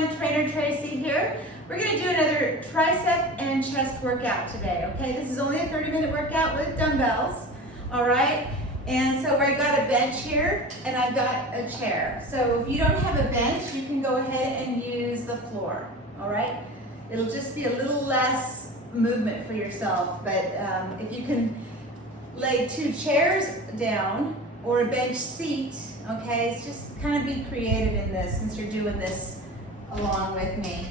everyone, Trainer Tracy here. We're going to do another tricep and chest workout today, okay? This is only a 30-minute workout with dumbbells, all right? And so I've got a bench here and I've got a chair. So if you don't have a bench, you can go ahead and use the floor, all right? It'll just be a little less movement for yourself, but if you can lay 2 chairs down or a bench seat, okay, it's just kind of be creative in this since you're doing this along with me.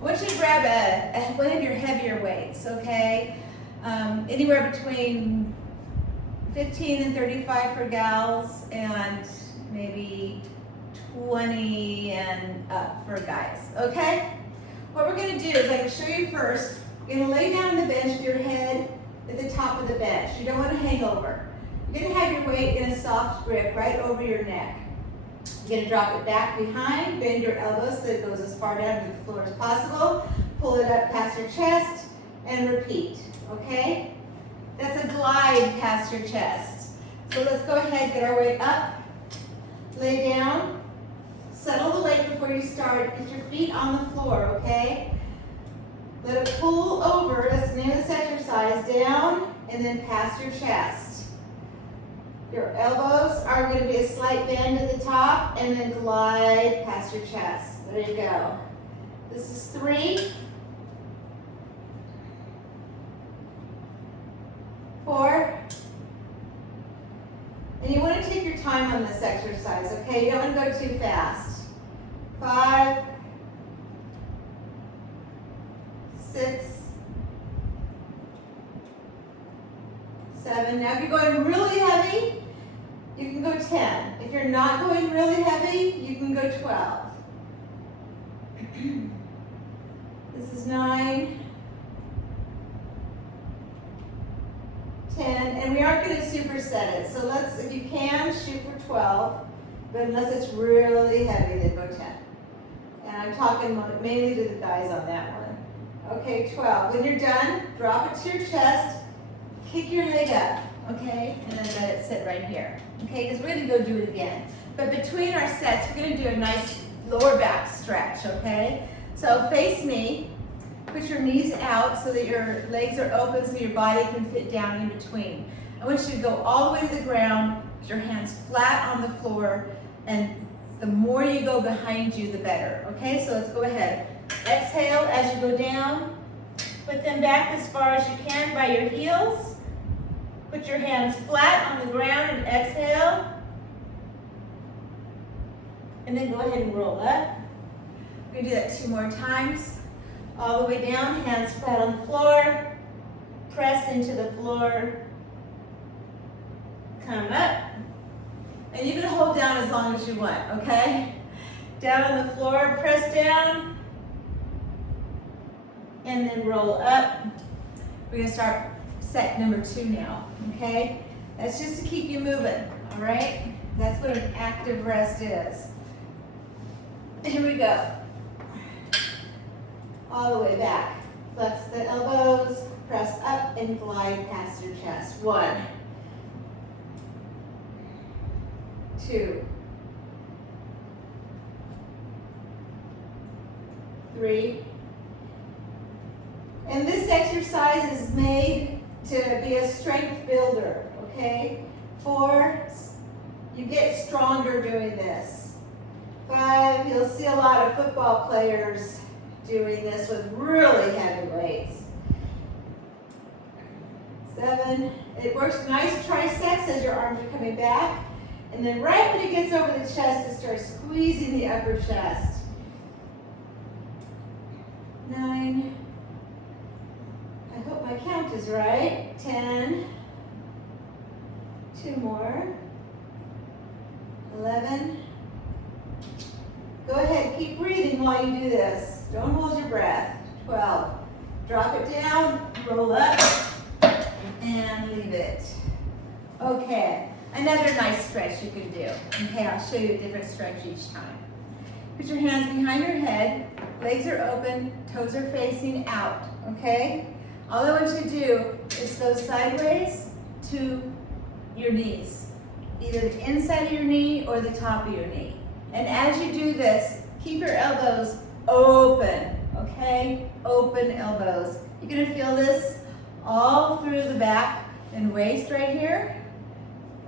I want you to grab one of your heavier weights, okay? Anywhere between 15 and 35 for gals and maybe 20 and up for guys, okay? What we're gonna do is I'm gonna show you first. You're gonna lay down on the bench with your head at the top of the bench. You don't wanna hang over. You're gonna have your weight in a soft grip right over your neck. You're gonna drop it back behind, bend your elbows so it goes as far down to the floor as possible. Pull it up past your chest and repeat, okay? That's a glide past your chest. So let's go ahead, get our weight up, lay down, settle the weight before you start, get your feet on the floor, okay? Let it pull over, that's the name of this exercise, down and then past your chest. Your elbows are going to be a slight bend at the top and then glide past your chest. There you go. This is 3, 4, and you want to take your time on this exercise, okay? You don't want to go too fast. 5, 6, 7. Now if you're going really heavy, you can go 10. If you're not going really heavy, you can go 12. This is 9, 10, and we aren't going to superset it. So let's, if you can, shoot for 12, but unless it's really heavy, then go 10. And I'm talking mainly to the guys on that one. Okay, 12. When you're done, drop it to your chest. Kick your leg up, okay, and then let it sit right here, okay, because we're going to go do it again. But between our sets, we're going to do a nice lower back stretch, okay? So face me, put your knees out so that your legs are open so your body can fit down in between. I want you to go all the way to the ground, with your hands flat on the floor, and the more you go behind you, the better, okay? So let's go ahead. Exhale as you go down. Put them back as far as you can by your heels. Put your hands flat on the ground and exhale. And then go ahead and roll up. We're gonna do that 2 more times. All the way down, hands flat on the floor. Press into the floor. Come up. And you can hold down as long as you want, okay? Down on the floor, press down. And then roll up. We're gonna start set number 2 now, okay? That's just to keep you moving, all right? That's what an active rest is. Here we go. All the way back. Flex the elbows, press up and glide past your chest. 1, 2, 3, and this exercise is made to be a strength builder, okay? 4, you get stronger doing this. 5, you'll see a lot of football players doing this with really heavy weights. 7, it works nice triceps as your arms are coming back. And then right when it gets over the chest, it starts squeezing the upper chest. 9, I hope my count is right. 10, 2 more. 11. Go ahead, keep breathing while you do this. Don't hold your breath. 12. Drop it down, roll up, and leave it. Okay, another nice stretch you can do. Okay, I'll show you a different stretch each time. Put your hands behind your head, legs are open, toes are facing out, okay? All I want you to do is go sideways to your knees, either the inside of your knee or the top of your knee. And as you do this, keep your elbows open, okay? Open elbows. You're gonna feel this all through the back and waist right here.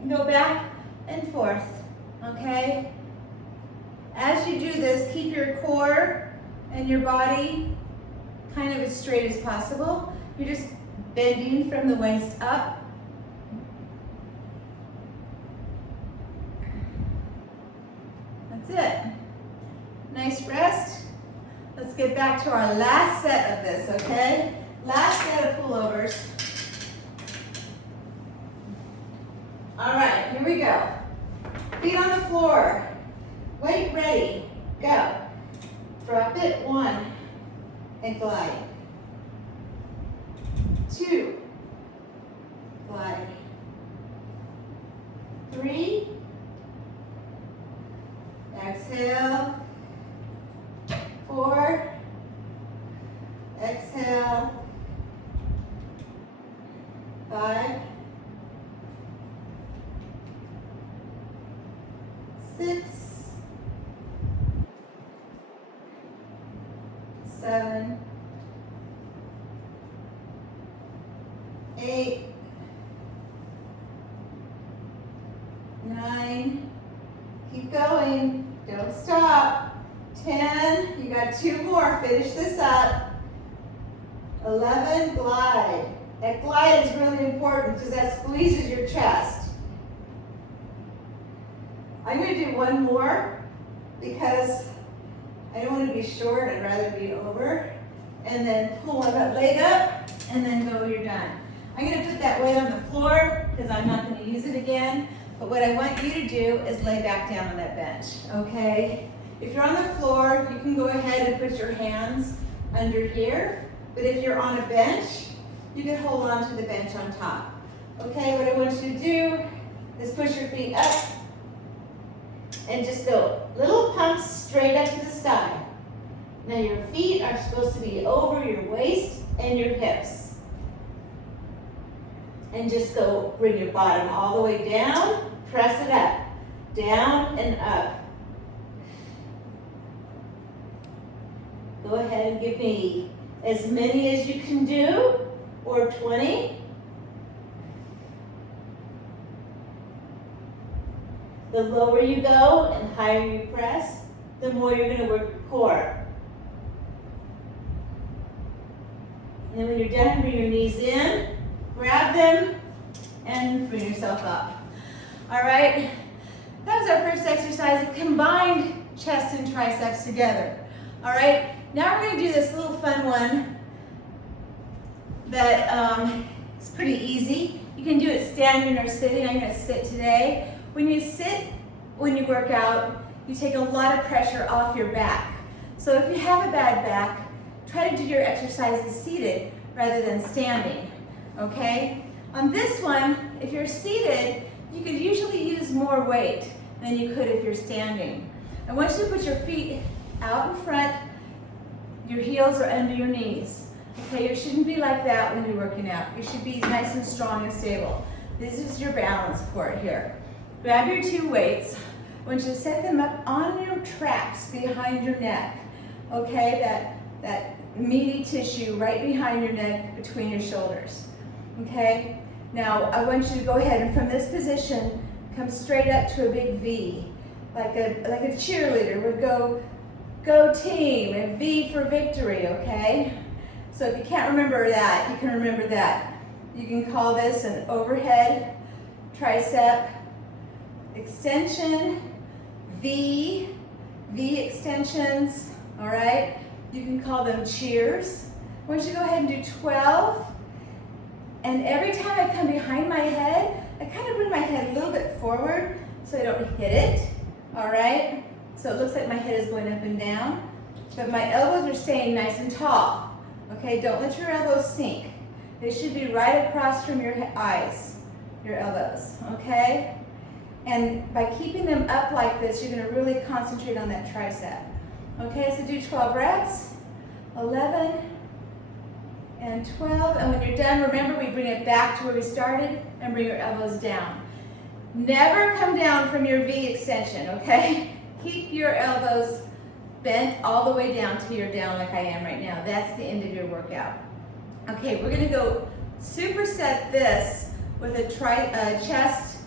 And go back and forth, okay? As you do this, keep your core and your body kind of as straight as possible. You're just bending from the waist up. That's it. Nice rest. Let's get back to our last set of this, okay? Last set of pullovers. All right, here we go. Feet on the floor. Weight ready. Go. Drop it. 1 and glide. 2. Glide. 3. Exhale. 4. Exhale. 5. 6. 7. 8. 9. Keep going. Don't stop. 10. You got 2 more. Finish this up. 11. Glide. That glide is really important because that squeezes your chest. I'm going to do 1 more because I don't want to be short. I'd rather be over. And then pull one leg up and then go, you're done. I'm going to put that weight on the floor because I'm not going to use it again. But what I want you to do is lay back down on that bench, okay? If you're on the floor, you can go ahead and put your hands under here. But if you're on a bench, you can hold on to the bench on top. Okay, what I want you to do is push your feet up and just go little pumps straight up to the sky. Now your feet are supposed to be over your waist and your hips. And just go, bring your bottom all the way down, press it up, down and up. Go ahead and give me as many as you can do, or 20. The lower you go and higher you press, the more you're going to work your core. And then when you're done, bring your knees in, grab them, and bring yourself up. All right, that was our first exercise. It combined chest and triceps together. All right, now we're going to do this little fun one that is pretty easy. You can do it standing or sitting. I'm going to sit today. When you sit, when you work out, you take a lot of pressure off your back. So if you have a bad back, try to do your exercises seated rather than standing, okay? On this one, if you're seated, you could usually use more weight than you could if you're standing. I want you to put your feet out in front, your heels are under your knees. Okay, you shouldn't be like that when you're working out. You should be nice and strong and stable. This is your balance part here. Grab your 2 weights. I want you to set them up on your traps behind your neck. Okay, that meaty tissue right behind your neck, between your shoulders. Okay, now I want you to go ahead and from this position, come straight up to a big V. Like a cheerleader would go team, and V for victory, okay? So if you can't remember that, you can remember that. You can call this an overhead tricep extension, V extensions, all right? You can call them cheers. I want you to go ahead and do 12. And every time I come behind my head, I kind of bring my head a little bit forward so I don't hit it, all right? So it looks like my head is going up and down, but my elbows are staying nice and tall, okay? Don't let your elbows sink. They should be right across from your eyes, your elbows, okay? And by keeping them up like this, you're gonna really concentrate on that tricep. Okay, so do 12 reps, 11, and 12. And when you're done, remember we bring it back to where we started and bring your elbows down. Never come down from your V extension, okay? Keep your elbows bent all the way down till you're down like I am right now. That's the end of your workout. Okay, we're gonna go superset this with a chest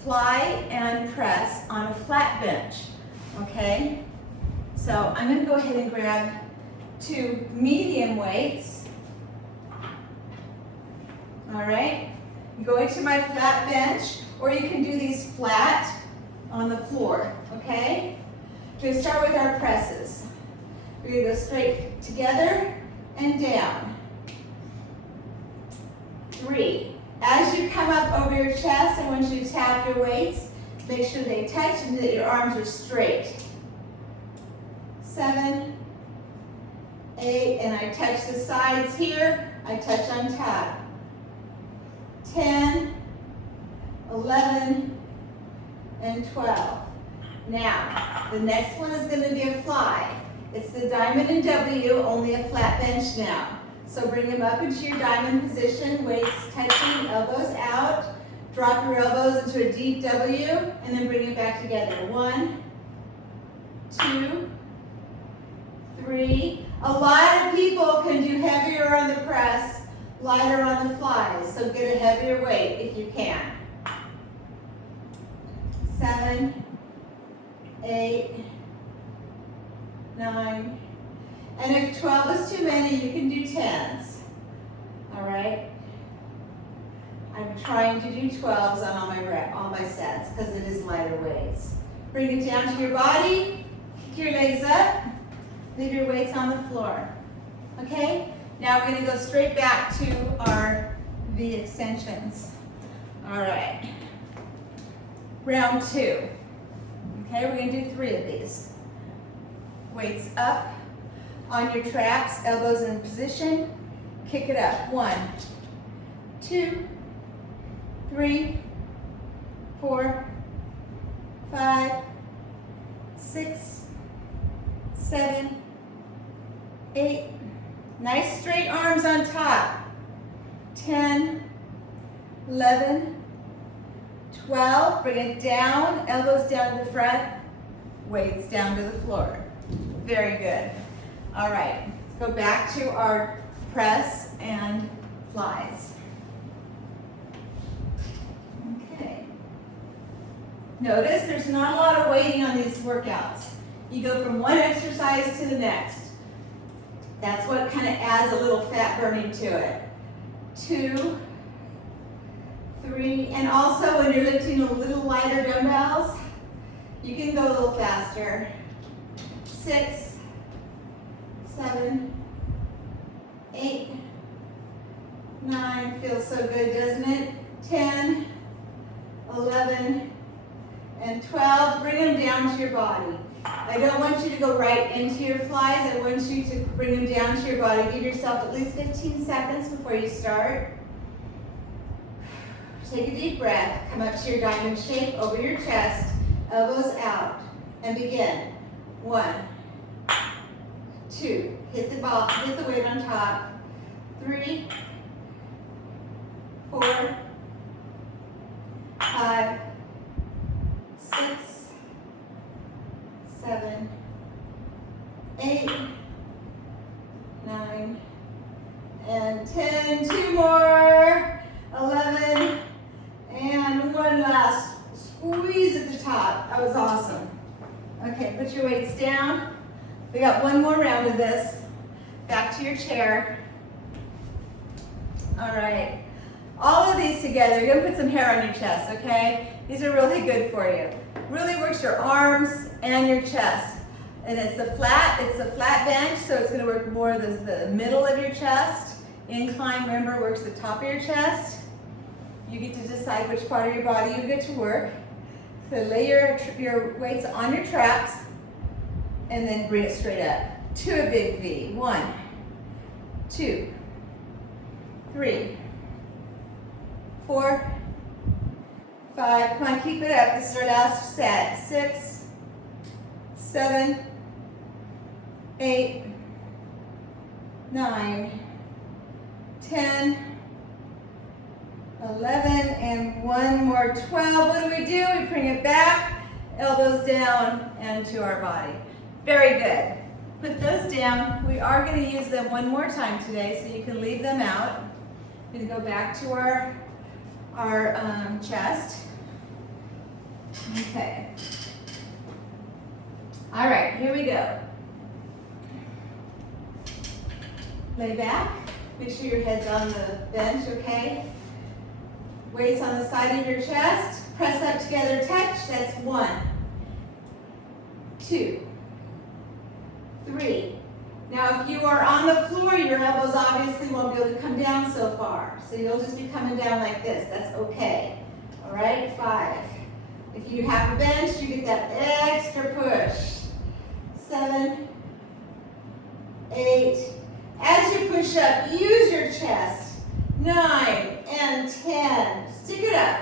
fly and press on a flat bench, okay? So I'm gonna go ahead and grab 2 medium weights. All right, going to my flat bench, or you can do these flat on the floor, okay? We're gonna start with our presses. We're gonna go straight together and down. 3. As you come up over your chest, I want you to tap your weights. Make sure they touch and that your arms are straight. 7, 8, and I touch the sides here. I touch on top. 10, 11, and 12. Now, the next one is going to be a fly. It's the diamond and W, only a flat bench now. So bring them up into your diamond position, weights touching, elbows out. Drop your elbows into a deep W, and then bring it back together. 1, 2, 3. A lot of people can do heavier on the press, lighter on the flies, so get a heavier weight if you can. 7, 8, 9, and if 12 is too many, you can do 10s. All right? I'm trying to do 12s on all my sets because it is lighter weights. Bring it down to your body, kick your legs up, leave your weights on the floor. Okay? Now we're going to go straight back to our V extensions. All right. Round 2. Okay, we're going to do 3 of these. Weights up on your traps, elbows in position, kick it up. 1, 2, 3, 4, 5, 6, 7, 8. Nice straight arms on top. 10, 11, 12. Bring it down, elbows down to the front, weights down to the floor. Very good. All right, let's go back to our press and flies. Okay. Notice there's not a lot of weighting on these workouts. You go from one exercise to the next. That's what kind of adds a little fat burning to it. 2, 3, and also when you're lifting a little lighter dumbbells, you can go a little faster. 6, 7, 8, 9, feels so good, doesn't it? 10, 11, and 12. Bring them down to your body. I don't want you to go right into your flies. I want you to bring them down to your body. Give yourself at least 15 seconds before you start. Take a deep breath. Come up to your diamond shape over your chest, elbows out, and begin. 1, 2, hit the ball, hit the weight on top. 3, 4, 5, 6, 7, 8, 9, and 10. 2 more. 11, and one last squeeze at the top. That was awesome. Okay, put your weights down. We got one more round of this. Back to your chair. All right. All of these together, you're gonna put some hair on your chest, okay? These are really good for you. Really works your arms and your chest. And it's a flat bench, so it's gonna work more the middle of your chest. Incline, remember, works the top of your chest. You get to decide which part of your body you get to work. So lay your weights on your traps and then bring it straight up to a big V. 1, 2, 3, 4, 5. Come on, keep it up. This is our last set. 6, 7, 8, 9, 10, 11, and one more, 12. What do? We bring it back, elbows down, and to our body. Very good. Put those down. We are going to use them one more time today, so you can leave them out. We're going to go back to our chest. Okay. All right, here we go. Lay back. Make sure your head's on the bench, okay? Weights on the side of your chest. Press up together, touch. That's 1, 2, 3. Now, if you are on the floor, your elbows obviously won't be able to come down so far. So you'll just be coming down like this. That's okay. All right, 5. If you have a bench, you get that extra push. 7, 8. As you push up, use your chest. 9 and 10. Stick it up.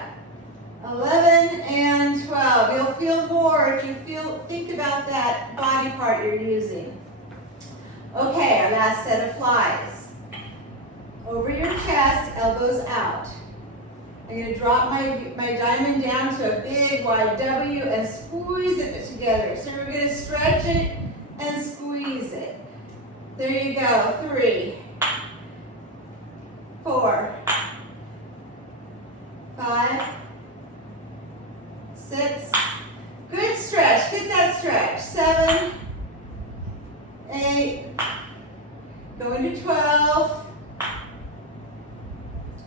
11 and 12. You'll feel more if you think about that body part you're using. Okay, our last set of flies. Over your chest, elbows out. I'm going to drop my diamond down to a big wide W and squeeze it together. So we're going to stretch it and squeeze it. There you go. 3, 4, 5, 6. Good stretch. Get that stretch. 7, 8. Go into 12.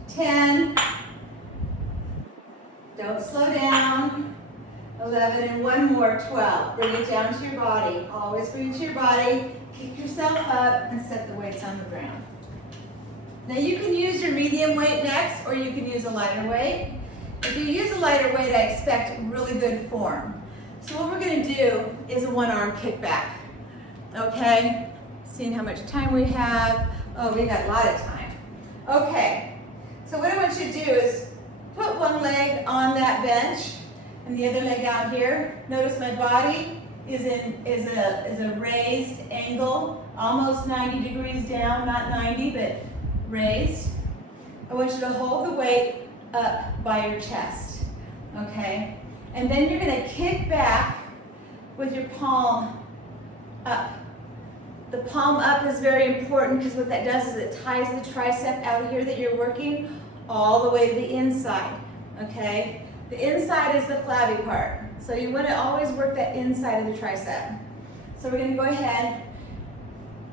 10. Don't slow down. 11 and one more. 12. Bring it down to your body. Always bring it to your body. Kick yourself up and set the weights on the ground. Now you can use your medium weight next, or you can use a lighter weight. If you use a lighter weight, I expect really good form. So what we're going to do is a one-arm kickback. Okay? Seeing how much time we have. Oh, we got a lot of time. Okay. So what I want you to do is put one leg on that bench and the other leg out here. Notice my body is a raised angle, almost 90 degrees down, not 90, but raised. I want you to hold the weight up by your chest, okay? And then you're gonna kick back with your palm up. The palm up is very important because what that does is it ties the tricep out here that you're working all the way to the inside, okay? The inside is the flabby part. So you want to always work that inside of the tricep. So we're going to go ahead,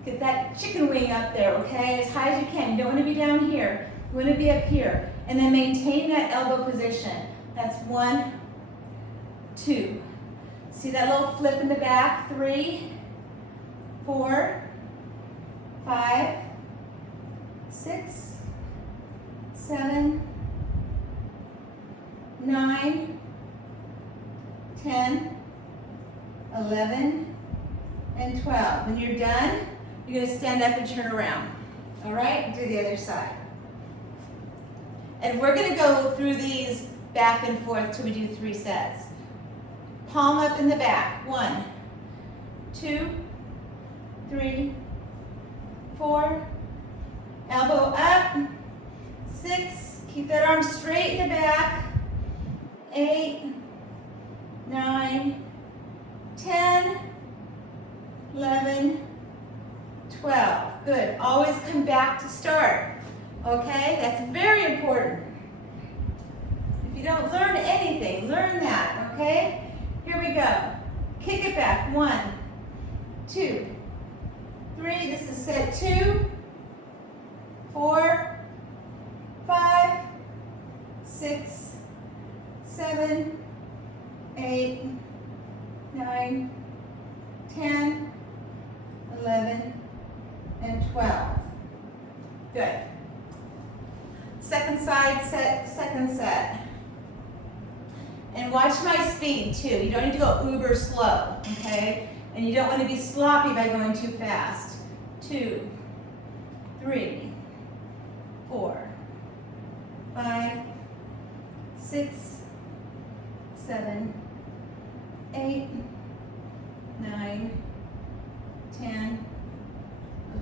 get that chicken wing up there, okay? As high as you can. You don't want to be down here. You want to be up here. And then maintain that elbow position. That's 1, 2. See that little flip in the back? 3, 4, 5, 6, 7, 9, 10, 11, and 12. When you're done, you're going to stand up and turn around. All right? Do the other side. And we're going to go through these back and forth till we do 3 sets. Palm up in the back. 1, 2, 3, 4. Elbow up. 6. Keep that arm straight in the back. 8, 9, 10, 11, 12. Good. Always come back to start. Okay? That's very important. If you don't learn anything, learn that. Okay? Here we go. Kick it back. 1, 2, 3. This is set 2, 4, 5, 6, 7, 8, 9, 10, 11, and 12. Good. Second side set, second set. And watch my speed too. You don't need to go uber slow, okay? And you don't want to be sloppy by going too fast. 2, 3, 4, 5, 6, 7, 8, 9, 10,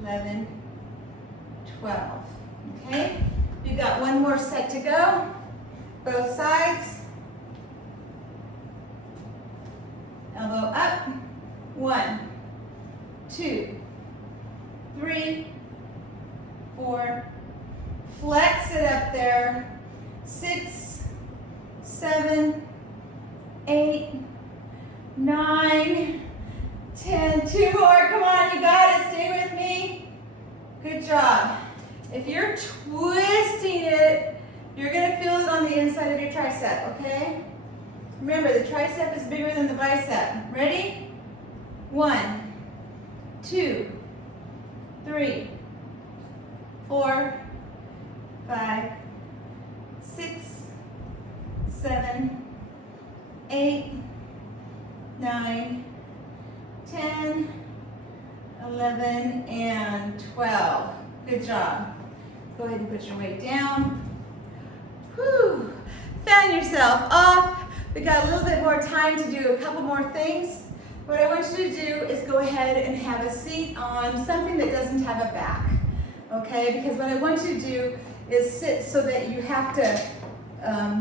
11, 12. Okay? We've got one more set to go. Both sides. Elbow up. 1, 2, 3, 4. Flex it up there. 6, 7, 8, 9, 10. 2 more. Come on, you got it. Stay with me. Good job. If you're twisting it, you're going to feel it on the inside of your tricep, okay? Remember, the tricep is bigger than the bicep. Ready? 1, 2, 3, 4, 5, 6, 7, 8, 9, 10, 11, and 12. Good job. Go ahead and put your weight down. Whew. Fan yourself off. We got a little bit more time to do a couple more things. What I want you to do is go ahead and have a seat on something that doesn't have a back. Okay? Because what I want you to do is sit so that you have to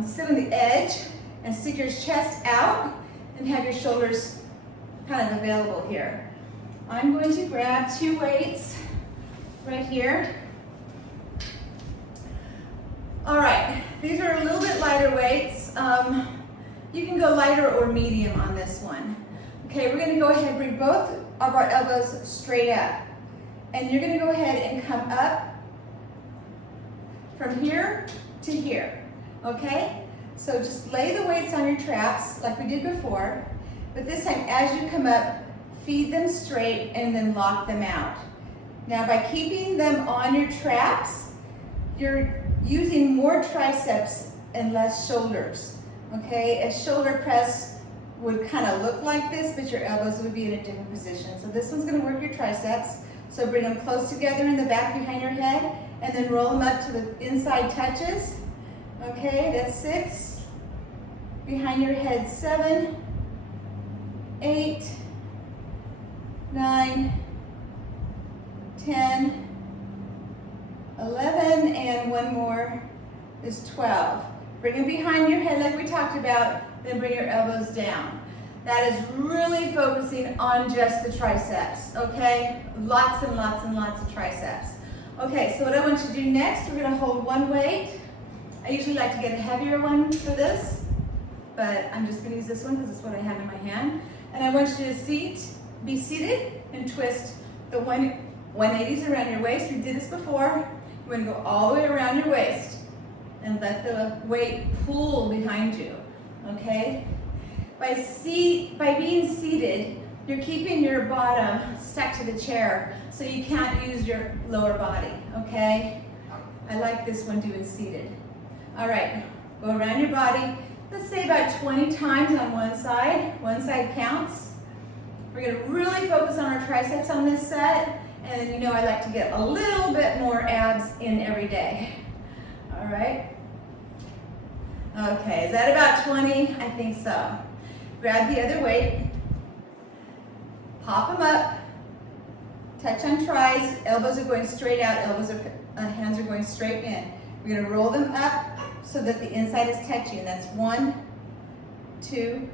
sit on the edge and stick your chest out and have your shoulders kind of available here. I'm going to grab 2 weights right here. All right, these are a little bit lighter weights. You can go lighter or medium on this one. Okay, we're gonna go ahead and bring both of our elbows straight up. And you're gonna go ahead and come up from here to here, okay? So just lay the weights on your traps like we did before, but this time as you come up, feed them straight and then lock them out. Now by keeping them on your traps, you're using more triceps and less shoulders, okay? A shoulder press would kind of look like this, but your elbows would be in a different position. So this one's gonna work your triceps. So bring them close together in the back behind your head, and then roll them up to the inside touches. Okay, that's 6. Behind your head, 7, 8, 9, 10, 11, and one more is 12. Bring them behind your head like we talked about, then bring your elbows down. That is really focusing on just the triceps, okay? Lots and lots and lots of triceps. Okay, so what I want you to do next, we're gonna hold one weight. I usually like to get a heavier one for this, but I'm just gonna use this one because it's what I have in my hand. And I want you to be seated and twist the 180s around your waist. We did this before. You're gonna go all the way around your waist and let the weight pull behind you, okay? By being seated, you're keeping your bottom stuck to the chair so you can't use your lower body, okay? I like this one doing seated. All right, go around your body. Let's say about 20 times on one side. One side counts. We're gonna really focus on our triceps on this set, and then you know I like to get a little bit more abs in every day. All right? Okay, is that about 20? I think so. Grab the other weight, pop them up, touch on tries, elbows are going straight out, hands are going straight in. We're gonna roll them up so that the inside is touching. That's 1, 2,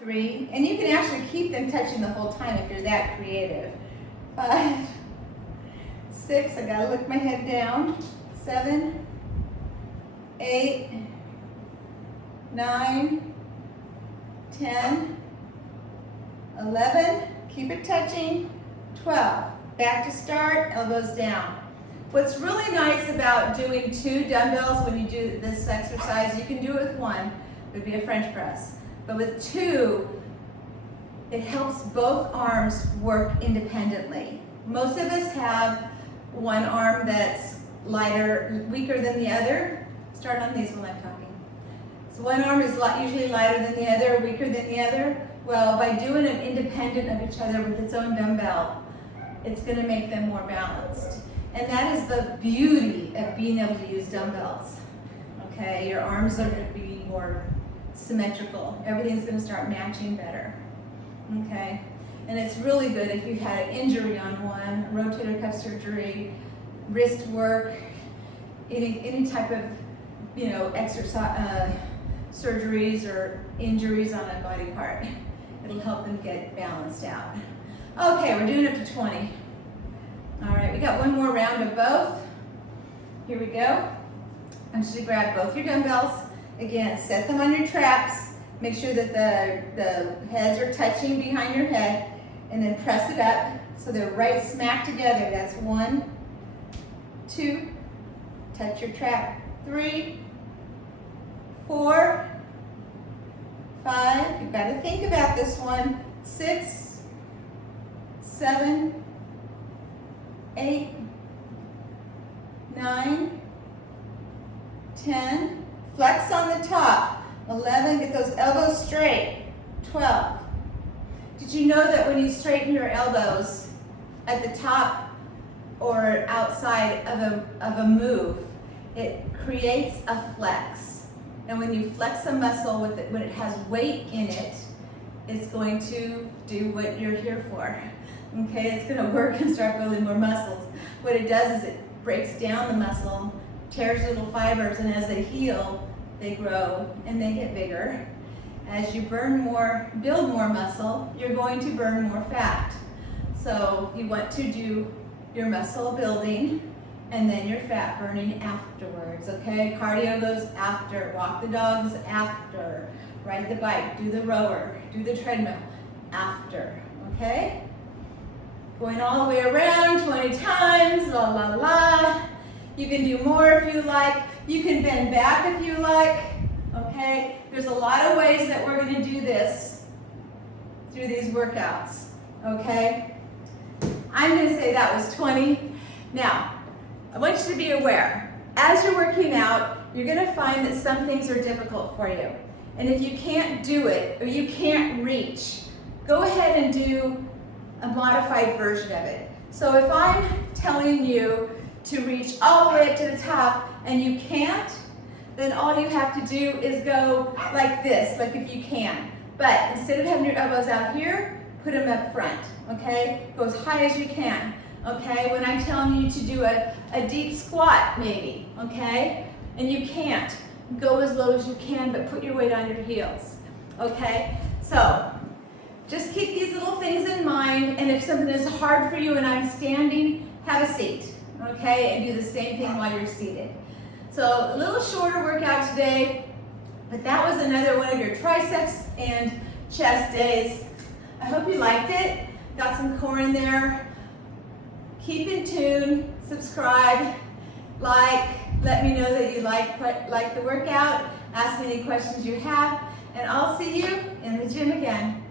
3, and you can actually keep them touching the whole time if you're that creative. 5, 6, I gotta look my head down, 7, 8, 9, 10, 11, keep it touching, 12. Back to start, elbows down. What's really nice about doing 2 dumbbells when you do this exercise, you can do it with 1, it would be a French press. But with 2, it helps both arms work independently. Most of us have one arm that's lighter, weaker than the other. Start on these while I'm talking. So one arm is usually lighter than the other, weaker than the other. Well, by doing them independent of each other with its own dumbbell, it's gonna make them more balanced. And that is the beauty of being able to use dumbbells. Okay, your arms are gonna be more symmetrical. Everything's gonna start matching better. Okay, and it's really good if you've had an injury on one, rotator cuff surgery, wrist work, any type of, exercise, surgeries or injuries on a body part. It'll help them get balanced out. Okay, we're doing up to 20. All right, we got one more round of both. Here we go. I want you to grab both your dumbbells. Again, set them on your traps. Make sure that the heads are touching behind your head, and then press it up so they're right smack together. That's 1, 2, touch your trap, 3, 4, 5, you've got to think about this one, 6, 7, 8, 9, 10, flex on the top, 11, get those elbows straight, 12. Did you know that when you straighten your elbows at the top or outside of a move, it creates a flex? And when you flex a muscle with it, when it has weight in it, it's going to do what you're here for. Okay, it's going to work and start building more muscles. What it does is it breaks down the muscle, tears little fibers, and as they heal, they grow and they get bigger. As you build more muscle, you're going to burn more fat. So you want to do your muscle building and then your fat burning afterwards, okay? Cardio goes after, walk the dogs after, ride the bike, do the rower, do the treadmill after, okay? Going all the way around 20 times, la la la. You can do more if you like. You can bend back if you like, okay? There's a lot of ways that we're gonna do this through these workouts, okay? I'm gonna say that was 20. Now, I want you to be aware, as you're working out, you're gonna find that some things are difficult for you. And if you can't do it, or you can't reach, go ahead and do a modified version of it. So if I'm telling you to reach all the way up to the top and you can't, then all you have to do is go like this, like if you can. But instead of having your elbows out here, put them up front, okay? Go as high as you can, okay? When I'm telling you to do a deep squat maybe, okay? And you can't, go as low as you can, but put your weight on your heels, okay? So, just keep these little things in mind, and if something is hard for you and I'm standing, have a seat, okay? And do the same thing while you're seated. So a little shorter workout today, but that was another one of your triceps and chest days. I hope you liked it. Got some core in there. Keep in tune, subscribe, like, let me know that you like the workout, ask me any questions you have, and I'll see you in the gym again.